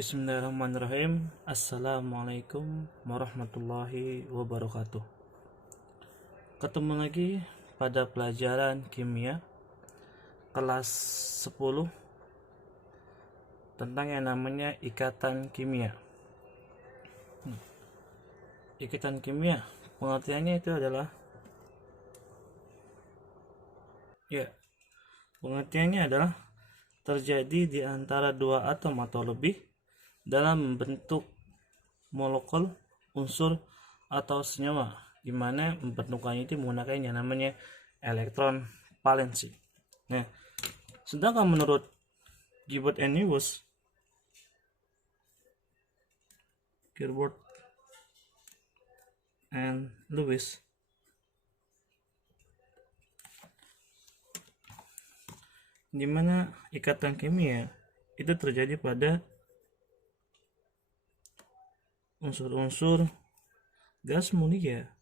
Bismillahirrahmanirrahim. Assalamualaikum warahmatullahi wabarakatuh. Ketemu lagi pada pelajaran kimia kelas 10 tentang yang namanya ikatan kimia. Ikatan kimia, pengertiannya itu adalah terjadi di antara dua atom atau lebih dalam bentuk molekul, unsur, atau senyawa, di mana pembentukannya itu menggunakan yang namanya elektron valensi. Nah, sedangkan menurut Gilbert and Lewis, di mana ikatan kimia itu terjadi pada unsur-unsur gas mulia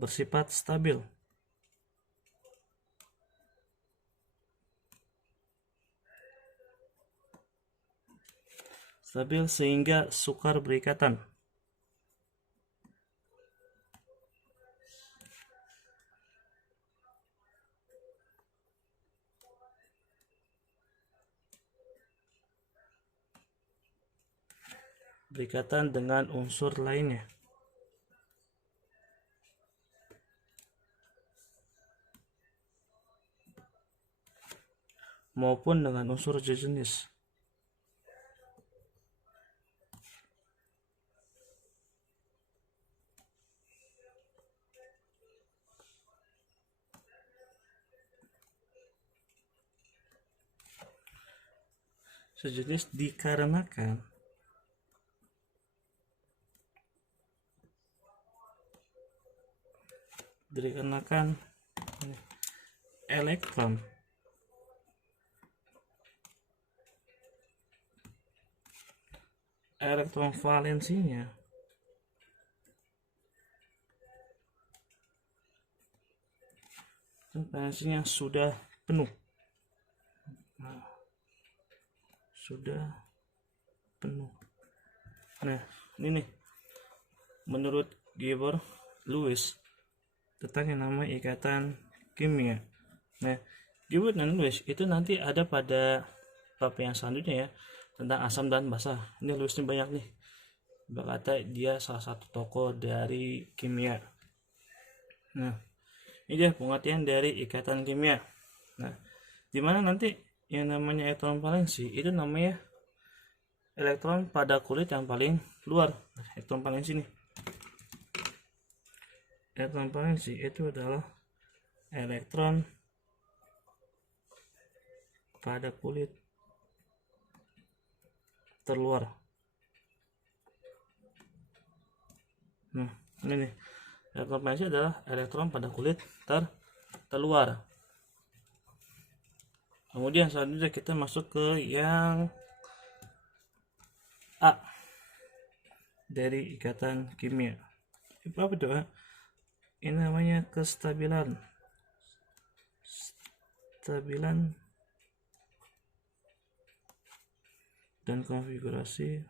bersifat stabil sehingga sukar berikatan. Dengan unsur lainnya. Maupun dengan unsur sejenis. Dikarenakan elektron valensinya sudah penuh. Nah, ini nih, menurut Gilbert Lewis tentang yang namanya ikatan kimia. Nah, Gilbert dan Lewis itu nanti ada pada bab yang selanjutnya ya, tentang asam dan basa. Ini Lewis ini banyak nih, berkata dia salah satu tokoh dari kimia. Nah, ini dia pengertian dari ikatan kimia. Nah, dimana nanti yang namanya elektron valensi itu namanya elektron pada kulit yang paling luar. Elektron valensi nih, elektron valensi itu adalah elektron pada kulit terluar. Nah, ini nih, elektron valensi adalah elektron pada kulit terluar. Kemudian selanjutnya kita masuk ke yang A dari ikatan kimia. Apa itu? Ini namanya kestabilan dan konfigurasi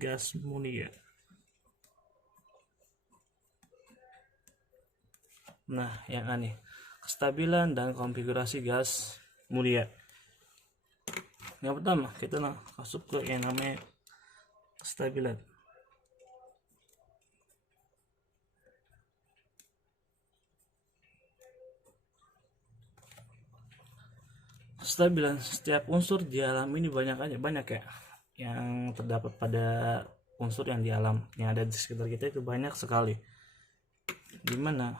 gas mulia. Nah, yang aneh, kestabilan dan konfigurasi gas mulia. Yang pertama, kita masuk ke yang namanya kestabilan. Setiap unsur di alam ini banyak ya yang terdapat pada unsur yang di alam yang ada di sekitar kita itu banyak sekali, dimana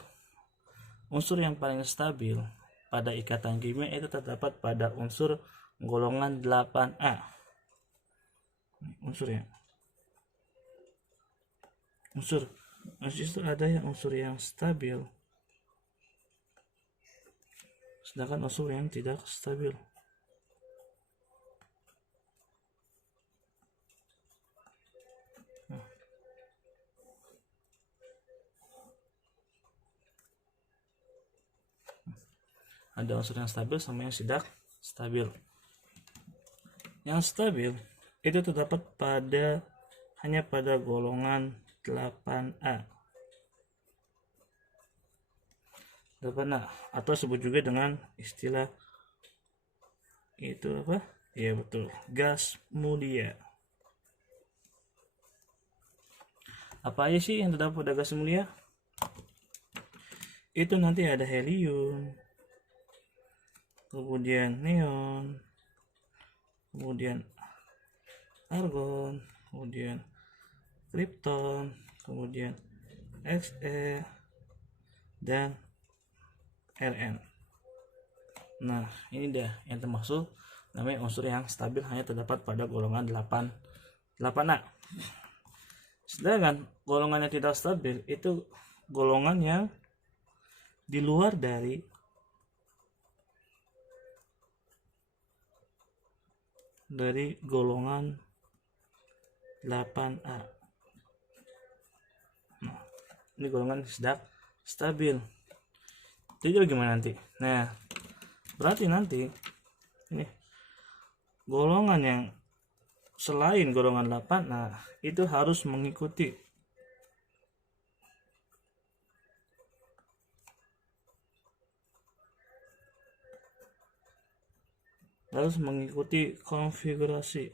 unsur yang paling stabil pada ikatan kimia itu terdapat pada unsur golongan 8A. Unsur itu ada yang unsur yang stabil, sedangkan unsur yang tidak stabil. Ada unsur yang stabil sama yang tidak stabil. Yang stabil itu terdapat hanya pada golongan 8A. 8A atau sebut juga dengan istilah itu apa? Ya betul, gas mulia. Apa aja sih yang terdapat pada gas mulia? Itu nanti ada helium, kemudian neon, kemudian argon, kemudian krypton, kemudian Xe, dan Rn. Nah, ini dia yang termasuk namanya unsur yang stabil hanya terdapat pada golongan 8A. Sedangkan golongan yang tidak stabil itu golongan yang di luar dari golongan 8A. Nah, ini golongan tidak stabil. Jadi bagaimana nanti? Nah, berarti nanti ini golongan yang selain golongan 8A itu harus mengikuti konfigurasi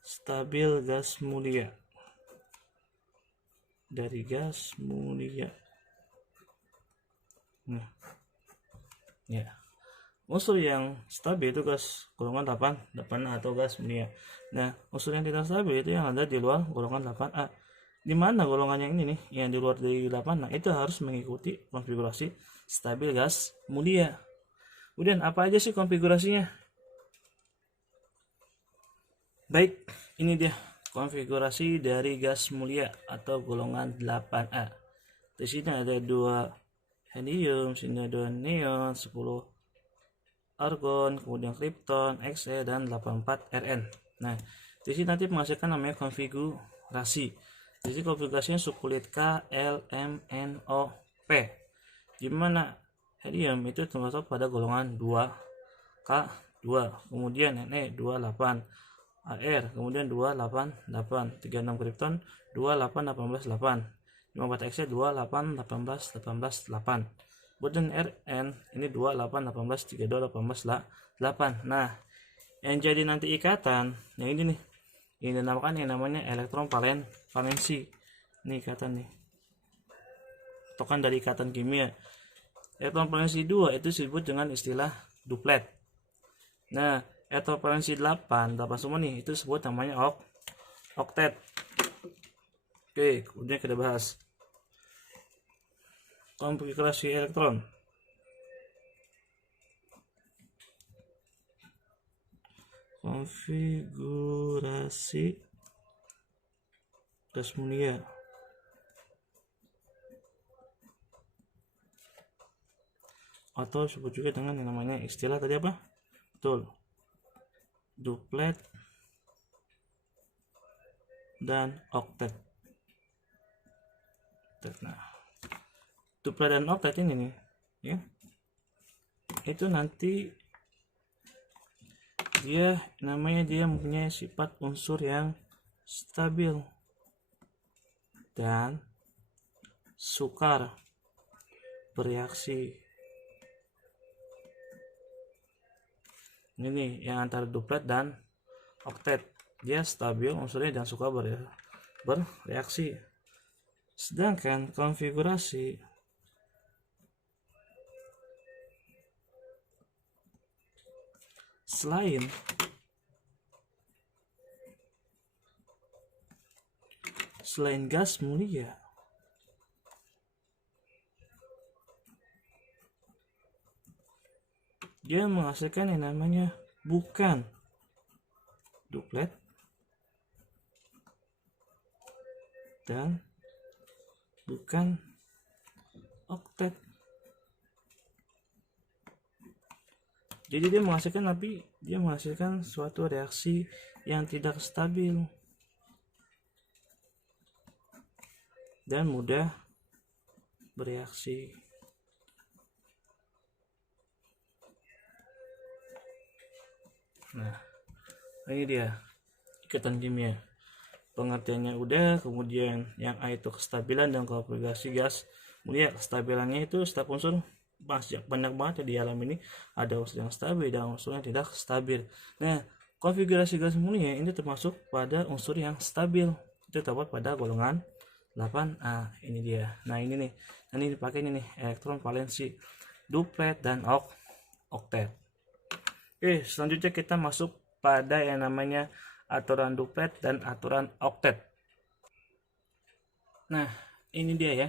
stabil gas mulia dari gas mulia. Nah, ya, unsur yang stabil itu gas golongan 8A atau gas mulia. Nah, unsur yang tidak stabil itu yang ada di luar golongan 8A. Di mana golongan yang ini nih, yang di luar dari 8A itu harus mengikuti konfigurasi stabil gas mulia. Kemudian apa aja sih konfigurasinya? Baik, ini dia konfigurasi dari gas mulia atau golongan 8A. Di sini ada 2 helium, sini ada neon, 10 argon, kemudian krypton, Xe, dan 84 Rn. Nah, di sini nanti menghasilkan namanya konfigurasi. Jadi konfigurasinya sukulit K, L, M, N, O, P. Dimana helium itu termasuk pada golongan 2K2, kemudian Ne 28, Ar, kemudian 288, 36 krypton 2818, 54 Xe 2818 kemudian Rn ini 2818 32 18 8. Nah, yang jadi nanti ikatan yang ini nih, ini dinamakan yang namanya elektron valensi. Ini ikatan nih, tokan dari ikatan kimia. Elektron valensi 2 itu disebut dengan istilah duplet. Nah, elektron valensi 8 semua nih itu disebut namanya oktet. Oke, kemudian kita bahas konfigurasi elektron. Konfigurasi gas mulia. Atau disebut juga dengan yang namanya istilah tadi apa? Betul, duplet dan oktet. Nah, duplet dan oktet ini nih, ya, itu nanti dia mempunyai sifat unsur yang stabil dan sukar bereaksi. Ini nih yang antara duplet dan oktet, dia stabil unsurnya dan suka bereaksi. Sedangkan konfigurasi selain gas mulia dia menghasilkan yang namanya bukan duplet dan bukan oktet. Jadi dia menghasilkan suatu reaksi yang tidak stabil. dan mudah bereaksi. Nah, ini dia ikatan kimia. Pengertiannya udah, kemudian yang A itu kestabilan dan konfigurasi gas mulia. Kestabilannya itu setiap unsur banyak banget ya di alam ini, ada unsur yang stabil dan unsur yang tidak stabil. Nah, konfigurasi gas mulia ini termasuk pada unsur yang stabil, itu terdapat pada golongan 8A. Ini dia. Nah, ini nih, ini dipakai ini nih, elektron valensi, duplet dan oktet. Oke, selanjutnya kita masuk pada yang namanya aturan duplet dan aturan oktet. Nah, ini dia ya,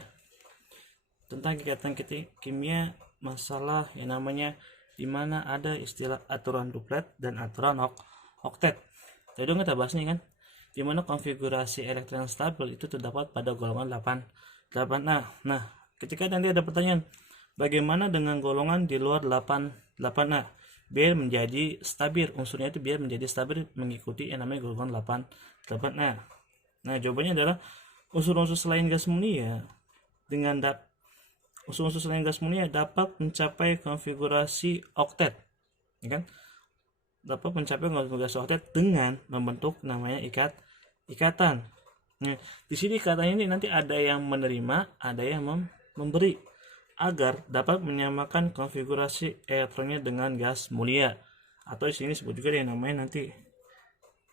tentang ikatan kimia, masalah yang namanya dimana ada istilah aturan duplet dan aturan oktet. Tadi kita bahas nih kan, dimana konfigurasi elektron stabil itu terdapat pada golongan 8A. Nah, ketika nanti ada pertanyaan, bagaimana dengan golongan di luar 8A? Biar menjadi stabil, unsurnya itu biar menjadi stabil mengikuti yang namanya golongan 8A. Nah, jawabannya adalah unsur-unsur selain gas mulia dengan unsur-unsur selain gas mulia dapat mencapai konfigurasi oktet, ya kan? Dapat mencapai konfigurasi oktet dengan membentuk namanya ikatan. Nah, di sini ikatan ini nanti ada yang menerima, ada yang memberi, agar dapat menyamakan konfigurasi elektronnya dengan gas mulia, atau di sini disebut juga yang namanya nanti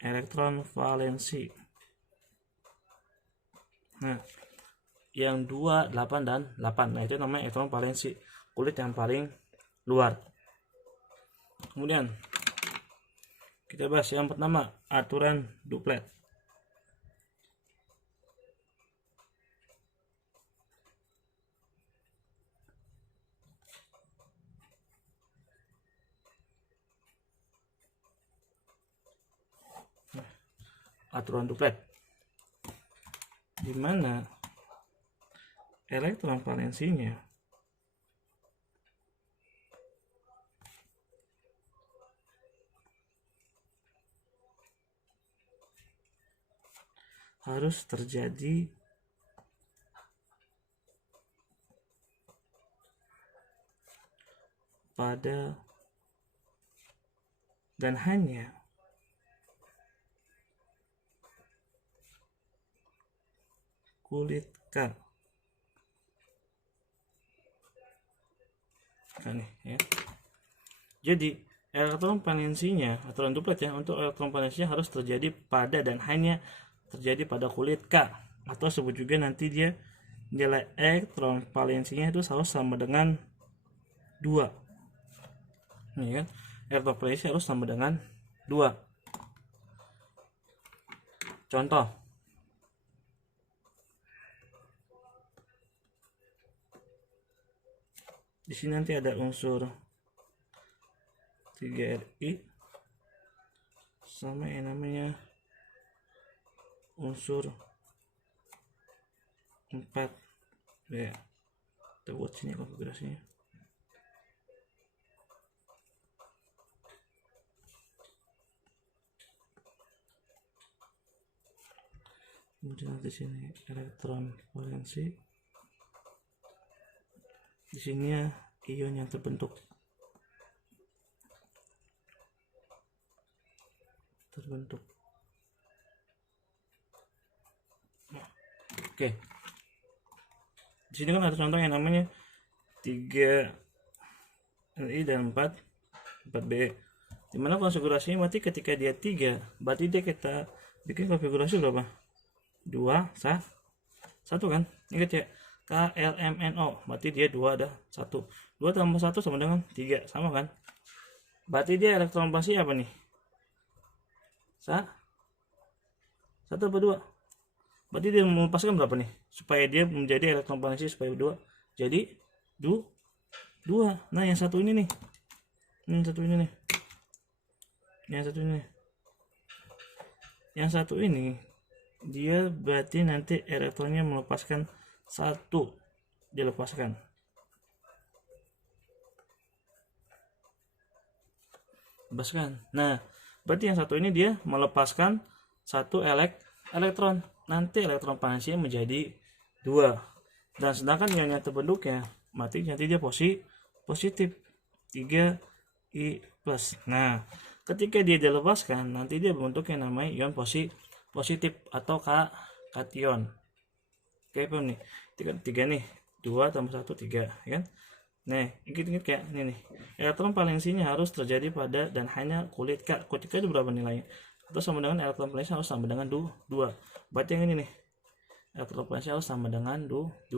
elektron valensi. Nah, yang 2, 8 dan 8, nah itu namanya elektron valensi, kulit yang paling luar. Kemudian kita bahas yang pertama, aturan duplet. Aturan duplet, di mana elektron valensinya harus terjadi pada dan hanya kulit K. Nih, ya. Jadi elektron valensinya, aturan duplet ya, untuk elektron valensinya harus terjadi pada dan hanya terjadi pada kulit K, atau sebut juga nanti dia nilai elektron valensinya itu harus sama dengan 2. Nih kan, elektron valensi harus sama dengan 2. Contoh, di sini nanti ada unsur 3Ri sama yang namanya unsur 4 ya. Kita buat sini konfigurasinya. Kemudian di sini elektron valensi, di sini ya ion yang terbentuk. Oke. Di sini kan ada contoh yang namanya 3Li dan 4B. Dimana konfigurasinya berarti ketika dia 3, berarti dia kita bikin konfigurasi berapa? 2, 1 kan? Ingat ya, KLMNO, berarti dia 2 ada 1. 2 tambah 1 sama dengan 3, sama kan? Berarti dia elektron valensi apa nih? 1 apa 2? Berarti dia melepaskan berapa nih? Supaya dia menjadi elektron valensi supaya 2. Jadi 2. Nah, yang satu ini nih. Yang satu ini nih. Yang satu ini dia berarti nanti elektronnya melepaskan 1, dilepaskan. Nah, berarti yang satu ini dia melepaskan 1 elektron. Nanti elektron valensinya menjadi 2. Dan sedangkan ionnya terbentuknya mati, nanti dia positif 3I plus. Nah, ketika dia dilepaskan nanti dia bentuknya namanya ion positif atau kation. Oke, paham nih? 3 nih, 2 tambah 1 3, ya kan? Nah, ingat kayak ini nih. Elektron valensinya harus terjadi pada dan hanya kulit K. Kulit K itu berapa nilainya? Atau sama dengan elektron valensi harus sama dengan 2. Berarti yang ini nih. Elektron valensi harus sama dengan 2.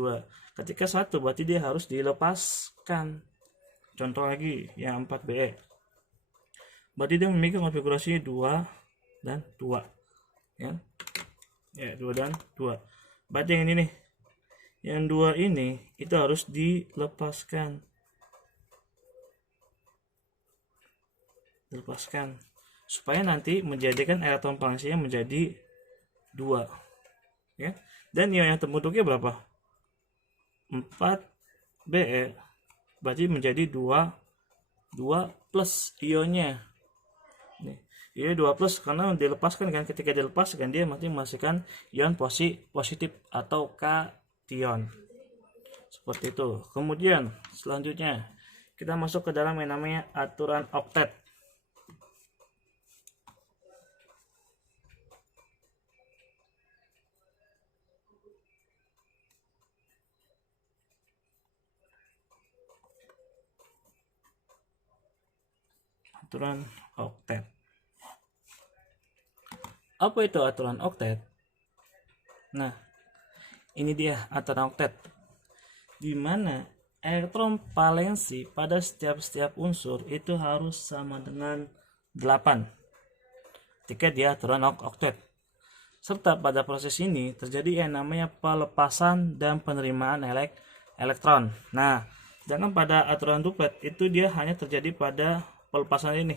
Ketika 1 berarti dia harus dilepaskan. Contoh lagi yang 4Be. Berarti dia memiliki konfigurasi 2 dan 2. Ya. Ya, 2 dan 2. Berarti yang ini nih. Yang 2 ini itu harus dilepaskan. Supaya nanti menjadikan elektron valensinya menjadi 2. Ya. Dan ion yang terbentuknya berapa? 4Be. Berarti menjadi 2 plus ionnya. Nih, ini 2 plus karena dilepaskan kan, ketika dilepaskan dia masih menghasilkan ion positif atau kation. Seperti itu. Kemudian selanjutnya kita masuk ke dalam yang namanya aturan oktet. Aturan oktet. Apa itu aturan oktet? Nah, ini dia aturan oktet, di mana elektron valensi pada setiap unsur itu harus sama dengan 8 ketika dia aturan oktet. Serta pada proses ini terjadi yang namanya pelepasan dan penerimaan elektron. Nah, sedangkan pada aturan duplet itu dia hanya terjadi pada pelepasan ini.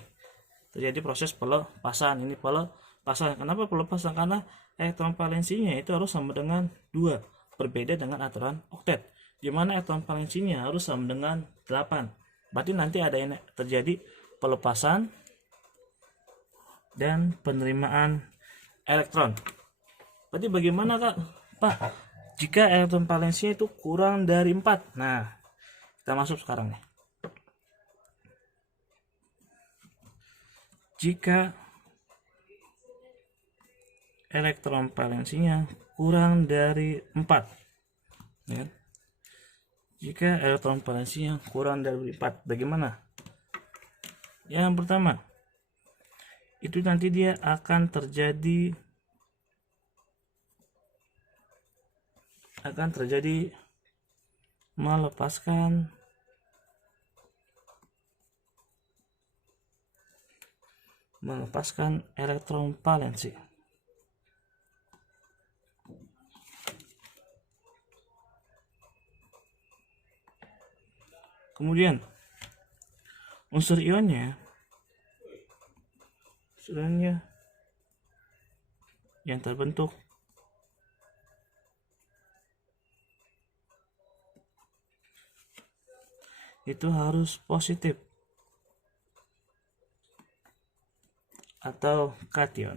Terjadi proses pelepasan. Ini pelepasan. Kenapa pelepasan? Karena elektron valensinya itu harus sama dengan 2. Berbeda dengan aturan oktet, di mana elektron valensinya harus sama dengan 8. Berarti nanti ada yang terjadi pelepasan dan penerimaan elektron. Berarti bagaimana Kak? Pak, jika elektron valensinya itu kurang dari 4. Nah, kita masuk sekarang nih. Jika elektron valensinya kurang dari 4, ya. Jika elektron valensinya kurang dari 4, bagaimana? Yang pertama, itu nanti dia akan terjadi melepaskan elektron valensi. Kemudian unsur ionnya yang terbentuk itu harus positif atau kation.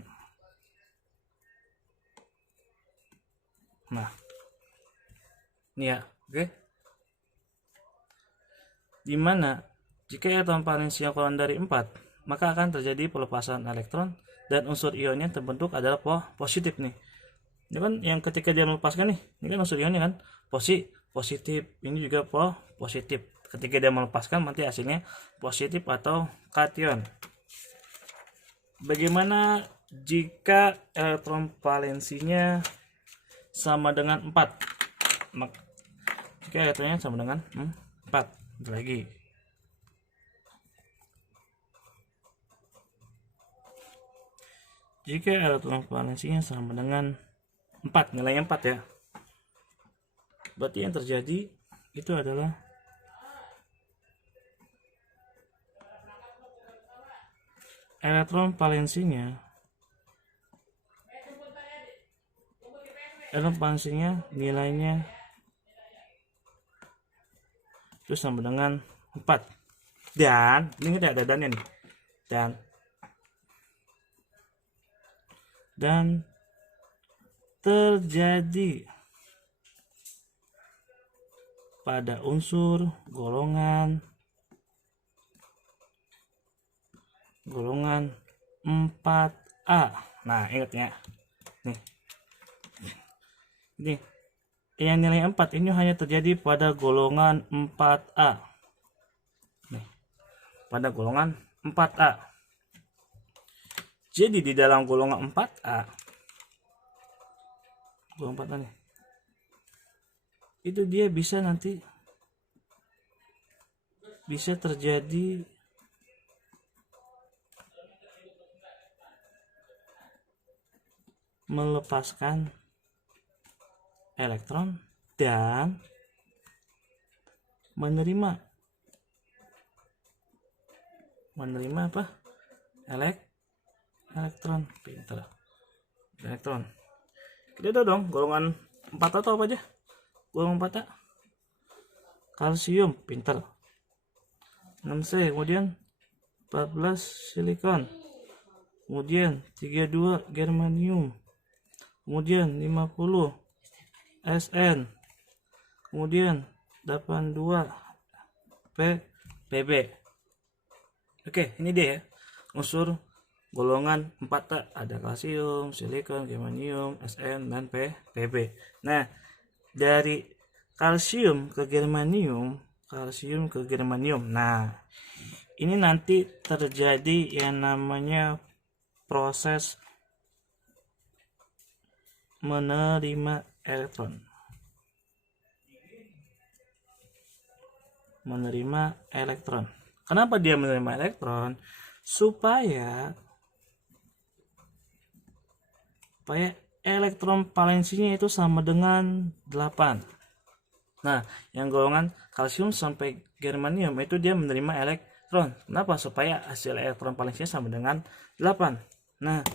Nah, ini ya, oke. Dimana jika elektron valensinya kurang dari 4, maka akan terjadi pelepasan elektron dan unsur ionnya terbentuk adalah positif nih. Ini kan yang ketika dia melepaskan nih, ini kan unsur ionnya kan positif, ini juga positif. Ketika dia melepaskan nanti hasilnya positif atau kation. Bagaimana jika elektron valensinya sama dengan 4? Jika elektronnya sama dengan 4. Lagi. Jika elektron valensinya sama dengan 4, nilainya 4 ya. Berarti yang terjadi itu adalah elektron valensinya nilainya itu sama dengan 4. Dan ini ada dannya nih. Dan terjadi pada unsur golongan 4A. Nah, ingat ya. Nih. Yang nilai 4 ini hanya terjadi pada golongan 4A. Nih. Pada golongan 4A. Jadi di dalam golongan 4A, golongan 4A nih, itu dia bisa nanti bisa terjadi melepaskan elektron dan menerima apa? Elektron. Pintar. Elektron. Kita tahu dong golongan 4A atau apa aja? Golongan 4A. Kalsium, pintar. 6C, kemudian 14 silikon. Kemudian 32 germanium. Kemudian 50 SN. Kemudian 82 PB. Oke, ini dia ya. Unsur golongan 4A, ada kalsium, silikon, germanium, SN, dan PB. Nah, dari kalsium ke germanium, nah, ini nanti terjadi yang namanya proses menerima elektron. Kenapa dia menerima elektron? Supaya elektron valensinya itu sama dengan 8. Nah, yang golongan kalsium sampai germanium itu dia menerima elektron. Kenapa? Supaya hasil elektron valensinya sama dengan 8. Nah,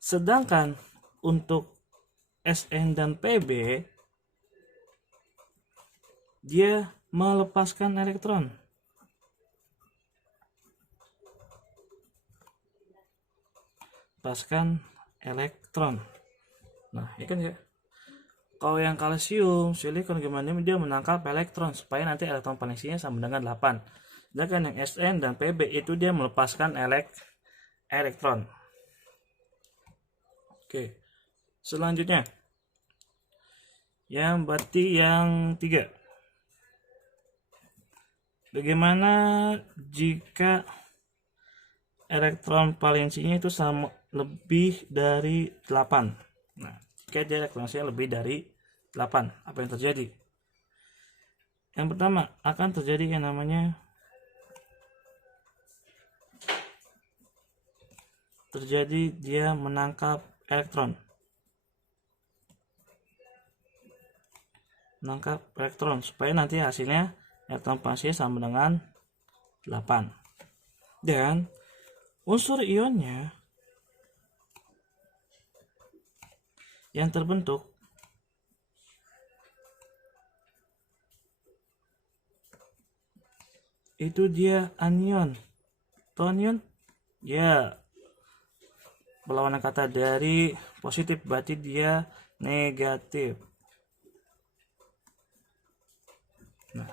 sedangkan untuk SN dan PB dia melepaskan elektron. Nah, ini kan ya. Kalau yang kalsium, silikon, germanium dia menangkap elektron supaya nanti elektron valensinya sama dengan 8. Sedangkan yang SN dan PB itu dia melepaskan elektron. Oke. Selanjutnya. Yang berarti yang 3. Bagaimana jika elektron valensinya itu sama lebih dari 8? Nah, jika dia elektron valensinya lebih dari 8, apa yang terjadi? Yang pertama, akan terjadi yang namanya dia menangkap elektron. Supaya nanti hasilnya elektron valensinya sama dengan 8. Dan unsur ionnya yang terbentuk itu dia anion. Anion ya berlawanan kata dari positif, berarti dia negatif. Nah,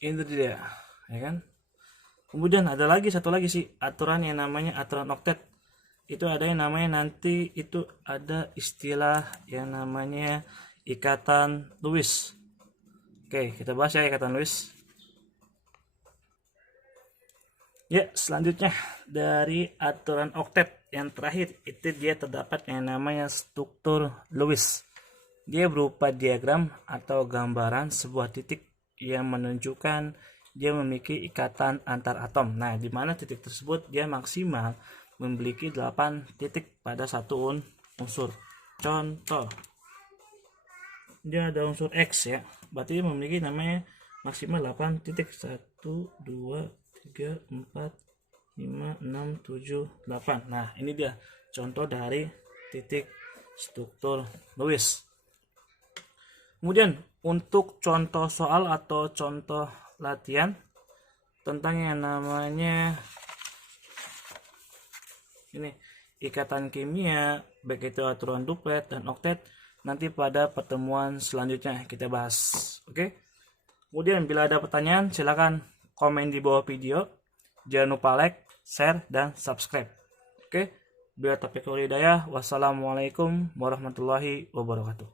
ini dia, ya kan? Kemudian ada satu lagi sih aturan yang namanya aturan oktet. Itu ada yang namanya nanti itu ada istilah yang namanya ikatan Lewis. Oke, kita bahas ya ikatan Lewis. Ya, selanjutnya dari aturan oktet yang terakhir itu dia terdapat yang namanya struktur Lewis. Dia berupa diagram atau gambaran sebuah titik yang menunjukkan dia memiliki ikatan antar atom. Nah, di mana titik tersebut dia maksimal memiliki 8 titik pada satu unsur. Contoh, dia ada unsur X ya, berarti dia memiliki namanya maksimal 8 titik. 1, 2, 3, 4, 5, 6, 7, 8. Nah, ini dia contoh dari titik struktur Lewis. Kemudian untuk contoh soal atau contoh latihan tentang yang namanya ini ikatan kimia, baik itu aturan duplet dan oktet, nanti pada pertemuan selanjutnya kita bahas. Oke. Kemudian bila ada pertanyaan silakan komen di bawah video. Jangan lupa like, share, dan subscribe. Oke. Bila taufiq wal hidayah. Wassalamualaikum warahmatullahi wabarakatuh.